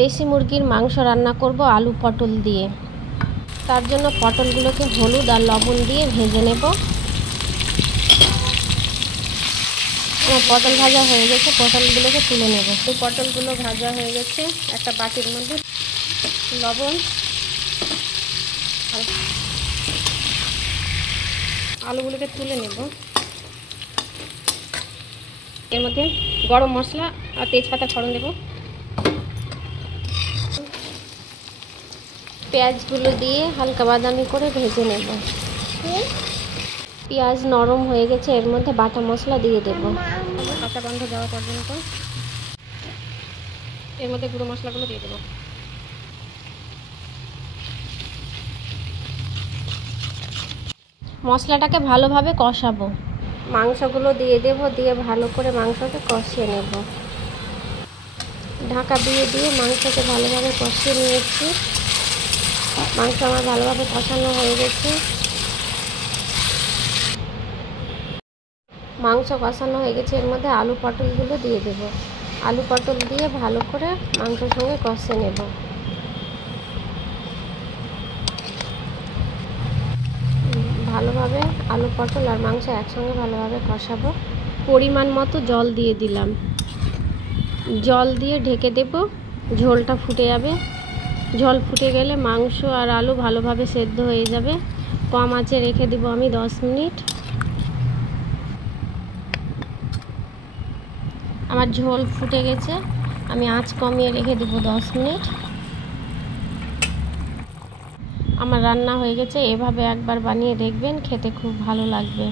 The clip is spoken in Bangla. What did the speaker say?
দেশি মুরগির মাংস রান্না করব আলু পটল দিয়ে। তার জন্য পটলগুলোকে হলুদ আর লবণ দিয়ে ভেজে নেব। আমার পটল ভাজা হয়ে গেছে, পটলগুলোকে তুলে নেব। এই পটলগুলো ভাজা হয়ে গেছে, একটা বাটির মধ্যে লবণ আর আলুগুলোকে তুলে নেব। এর মধ্যে গরম মশলা আর তেজপাতা ফোড়ন দেব। পেঁয়াজগুলো দিয়ে হালকা বাদামি করে ভেজে নেব। পেঁয়াজ নরম হয়ে গেছে, এর মধ্যে বাটা মশলা দিয়ে দেব। কাঁচা গন্ধ যাওয়া পর্যন্ত এর মধ্যে গুঁড়ো মশলাগুলো দিয়ে দেব। মশলাটাকে ভালোভাবে কষাবো। মাংসগুলো দিয়ে দেব, দিয়ে ভালো করে মাংসকে কষিয়ে নেব। ঢাকা দিয়ে দিয়ে মাংসকে ভালোভাবে কষিয়ে নিয়েছি। মাংস আমার ভালোভাবে কষানো হয়ে গেছে। মাংস কষানো হয়ে গেছে, এর মধ্যে আলু পটলগুলো দিয়ে দেব। আলু পটল দিয়ে ভালো করে মাংসের সঙ্গে কষিয়ে নেব। ভালোভাবে আলু পটল আর মাংস একসঙ্গে ভালোভাবে কষাবো। পরিমাণ মতো জল দিয়ে দিলাম। জল দিয়ে ঢেকে দেব, ঝোলটা ফুটে যাবে। ঝোল ফুটে গেলে মাংস আর আলু ভালোভাবে সেদ্ধ হয়ে যাবে। কম আঁচে রেখে দেব আমি 10 মিনিট। আমার ঝোল ফুটে গেছে, আমি আঁচ কমিয়ে রেখে দেব 10 মিনিট। আমার রান্না হয়ে গেছে। এভাবে একবার বানিয়ে দেখবেন, খেতে খুব ভালো লাগবে।